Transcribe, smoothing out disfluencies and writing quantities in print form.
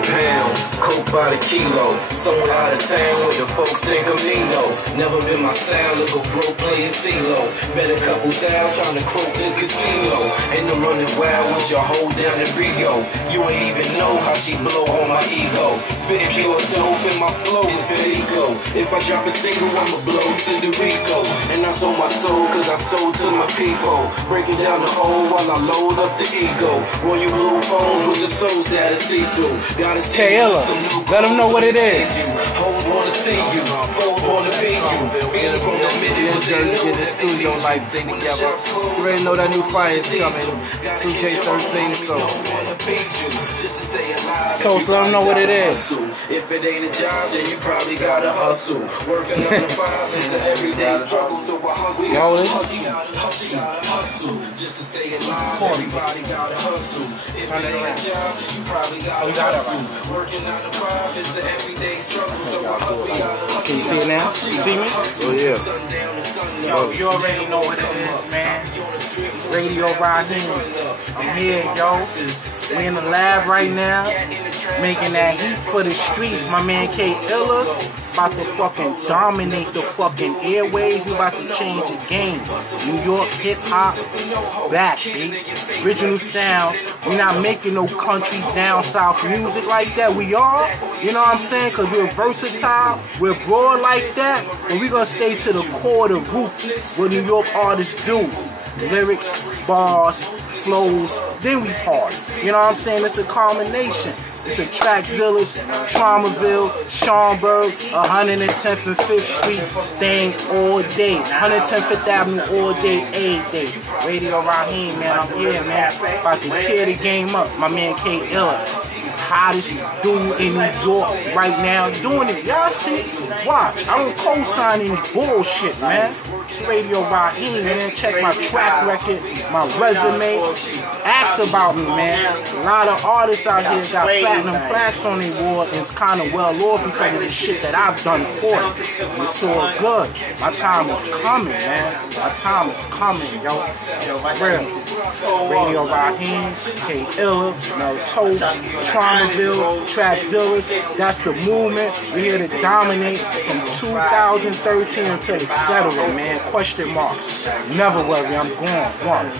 the pound, coke by the kilo. Somewhere out of town where the folks think I'm Nino. Never been my style, look a broke playing CeeLo. Bet a couple down trying to croak the casino. Ain't no running wild with your hold down in Rio. You ain't even know how she blow on my ego. Spitting pure dope and my flow is Perico. If I drop a single, I'ma blow to the Rico. And I sold my soul cause I sold to my people. Breaking down the hole while I load up the ego. Roll you blue phones with the souls that'll see through. Gotta see Kayla, let them know what it is. Hoes wanna see you, foes wanna be you. Feelings from the middle, Get the studio life thing together. You already know that new fire is coming. 2J13, so let them know what it is. If it ain't a job, then you probably gotta hustle. Working on the 5 is an everyday struggle, so I hustle just to stay alive. Everybody gotta hustle. If it ain't a job, then you probably gotta hustle. Working on the 5 is an everyday struggle, so I hustle. Can you see it now? You see me? Oh yeah. Yo, you already know what it is, man. Radio Raheem. I'm here, yo. We in the lab right now, making that heat for the streets. My man K-Illa about to fucking dominate the fucking airwaves. We about to change the game. New York hip hop back, baby. Original sounds. We not making no country down south music like that. We are, you know what I'm saying? Cause we're versatile, we're broad like that, and we gonna stay to the core, the roots, what New York artists do. Lyrics, bars, flows, then we party. You know what I'm saying? It's a combination. It's a Trackzilla's, Traumaville, Schaumburg, 110th and 5th Street thing all day. 110th, 5th Avenue all day, every day. Radio Raheem, man, I'm here, man. About to tear the game up. My man K-Illa. Hottest dude in New York right now doing it. Y'all see? Watch. I don't co-sign any bullshit, man. It's Radio Raheem, man. Check my track record, my resume. Ask about me, man. A lot of artists out here got platinum plaques on their wall and it's kind of well off because of the shit that I've done for them. And it's all good. My time is coming, man. My time is coming, yo. Real. Radio Raheem, K-Illa, Mel Toast, Traumaville, Trackzilla's. That's the movement. We're here to dominate from 2013 until etc., man. Question marks. Never worry, I'm going. One.